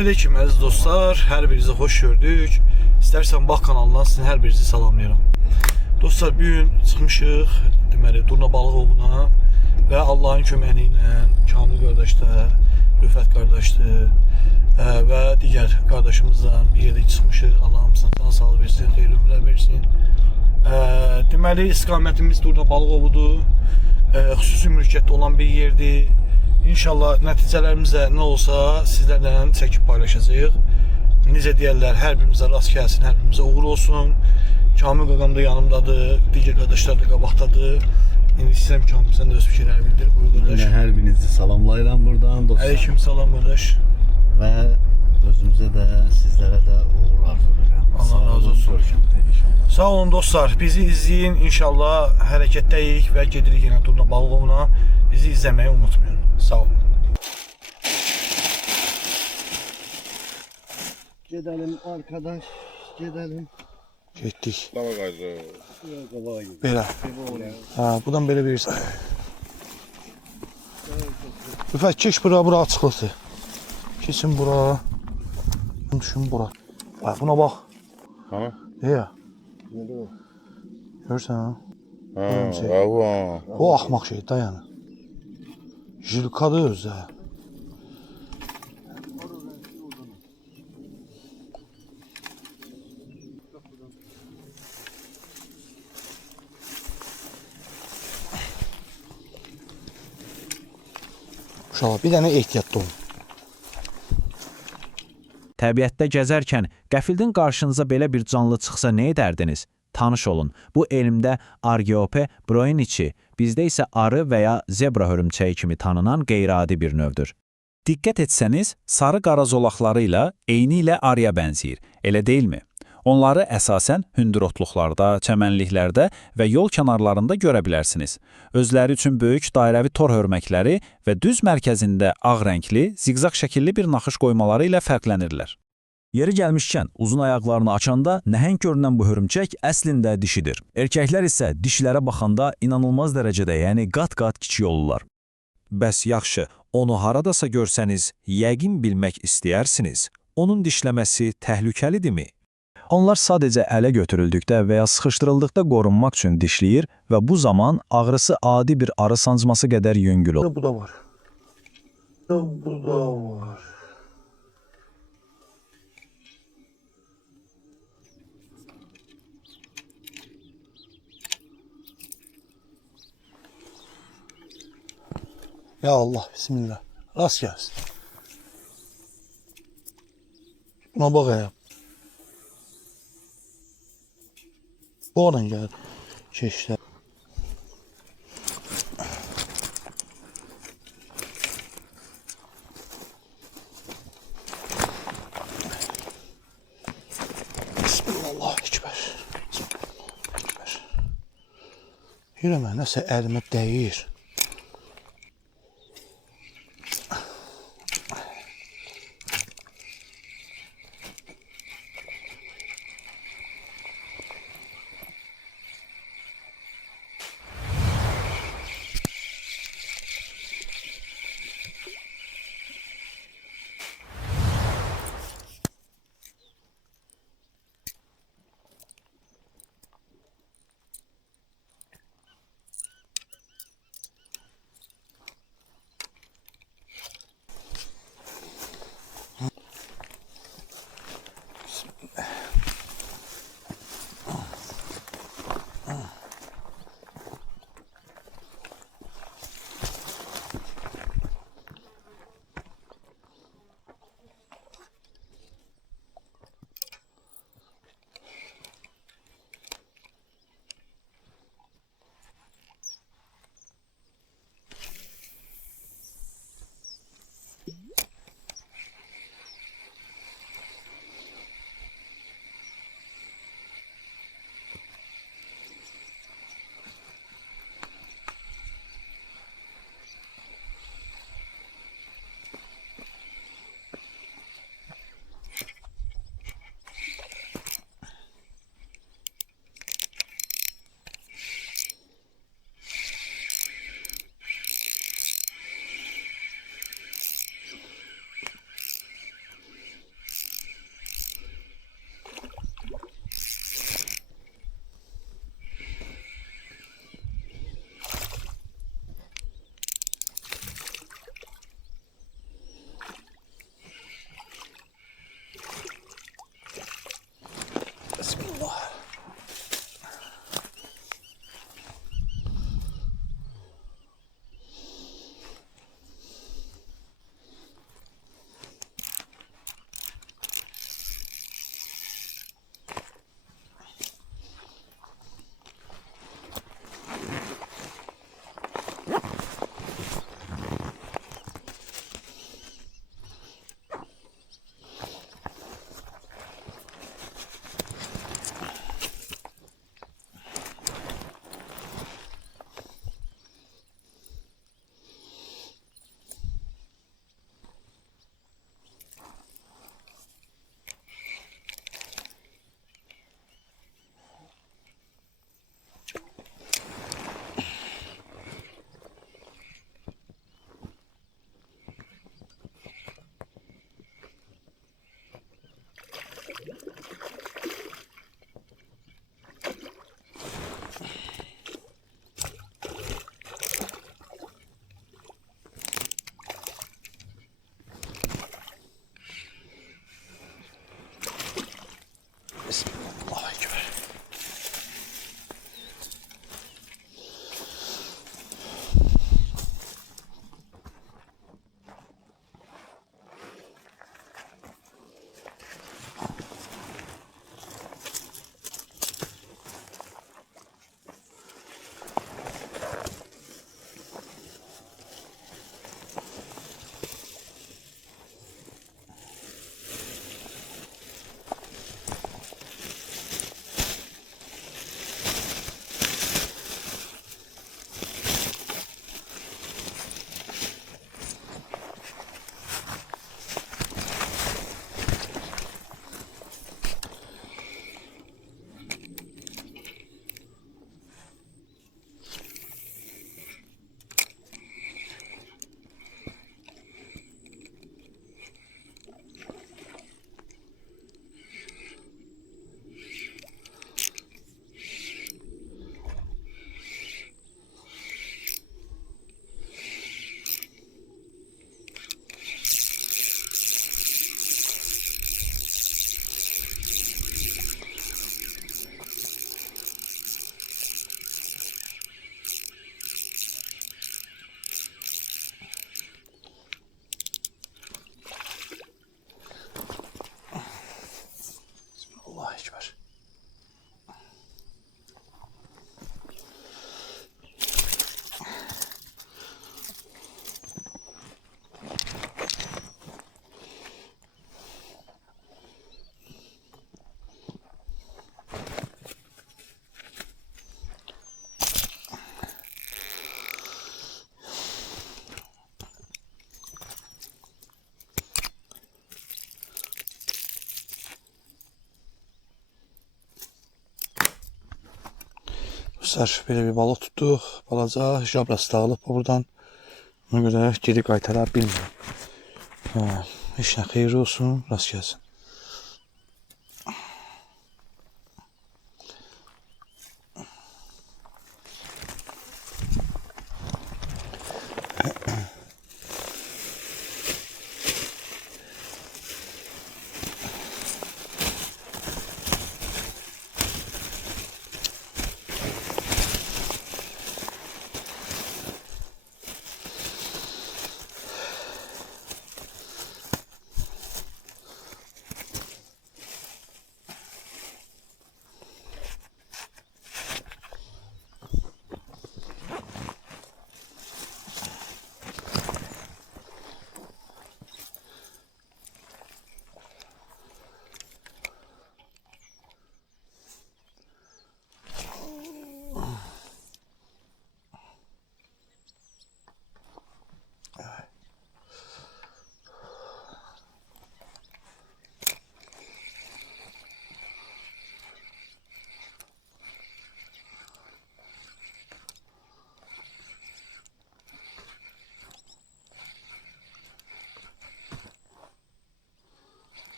Selamünaleyküm əziz dostlar, hər birinizi xoş gördük. İstərsən bax kanalından sizin hər birinizi salamlayıram. Dostlar, bu gün çıxmışıq deməli durna balıq ovuna və Allahın köməyi ilə Kamil qardaşlar, Rüfət qardaşdır və digər qardaşımızla bir yerdə çıxmışıq. Allah hamısından sağlıq versin, xeyirli ömürlər versin. Deməli istiqamətimiz durna balıq ovudur. Xüsusi mülkiyyətdə olan bir yerdir. İnşallah nəticələrimizə nə olsa sizlərlə çəkib paylaşacağıq. Necə deyərlər, hər birimizə rast gəlsin, hər birimizə uğur olsun. Kamil qaqam da yanımdadır, digər qardaşlar da qabaqdadır. İndi istəyirəm Kamil, sən də öz fikirləri bildir. Buyur qardaş. Mən hər birinizi salamlayıram buradan dostlar. Aleyküm salam qardaş. Və özümüzə də, sizlərə də uğur arzulayıram. Allah razı olsun. Sağ olun dostlar, bizi izləyin. İnşallah hərəkətdəyik və gedirik yenə durna balıq ovuna. Bizi izləməyi unutmayın. Sağ olun. Gedelim arkadaş, gedelim. Getdik. Dava qayıdırıq. Belə. Buradan belə verirsən. Rüfət, keç bura açıqlıqdır. Keçin bura. Düşün bura. Buna bax. Hə? Deyə. Nədə o? Görürsən? Hə, O axmaq şey, dayanır. Jilkadır özü. Uşaqlar, bir dənə ehtiyatlı olun. Təbiətdə gəzərkən qəfildən qarşınıza belə bir canlı çıxsa nə edərdiniz? Tanış olun. Bu elmdə Argiope broinichi, bizdə isə arı və ya zebra hörümçəyi kimi tanınan qeyri-adi bir növdür. Diqqət etsəniz, sarı qara zolaqları ilə eyni ilə arıya bənzəyir, elə deyilmi? Onları əsasən hündür otluqlarda, çəmənliklərdə və yol kənarlarında görə bilərsiniz. Özləri üçün böyük dairəvi tor hörməkləri və düz mərkəzində ağ rəngli, ziqzaq şəkilli bir naxış qoymaları ilə fərqlənirlər. Yeri gəlmişkən, uzun ayaqlarını açanda nəhəng görünən bu hörümçək əslində dişidir. Erkəklər isə dişilərə baxanda inanılmaz dərəcədə, yəni qat-qat kiçik olurlar. Bəs yaxşı, onu haradasa görsəniz, yəqin bilmək istəyirsiniz. Onun dişləməsi təhlükəlidirmi? Onlar sadəcə ələ götürüldükdə və ya sıxışdırıldıqda qorunmaq üçün dişləyir və bu zaman ağrısı adi bir arı sancması qədər yüngül olur. Bu da var. Bu da var. Ya Allah, bismillah. Rast gəlsin. Buna bax ya. Bu oradan gəlir. Keçlər. Bismillahirrahmanirrahim. Yürəmə, nəsə əlimə dəyir. Allahu Ekber. Allahu Ekber. Dostlar, belə bir balıq tutduq. Balaca jabrası dağılıb buradan. Ona görə geri qaytara bilmirəm. İş nə xeyirli olsun, rast gəlsin.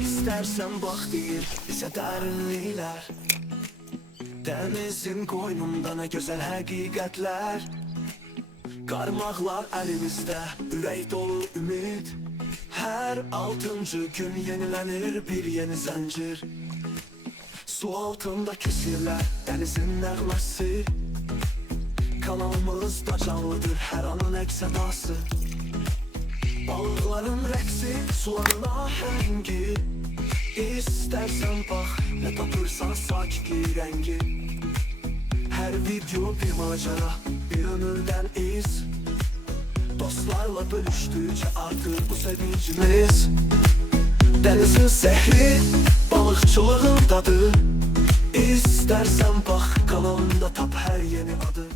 İstersen bak değil bize derinlikler, denizin koynunda ne güzel hakikatler. Karmaklar elimizde, ürək dolu ümid. Her 6. gün yenilenir bir yeni zincir. Su altında kesirler denizin nəğməsi. Kanalımızda canlıdır her anın eksedası. Balıkların rəqsi, suların ahengi. İstersen bak, ne tapırsan sakitliği rengi. Her video bir macera, bir ömürden iz. Dostlarla bölüştükçe artır bu sevincimiz. Denizin sehri, balıkçılığın tadı. İstersen bak, kanalında tap her yeni adı.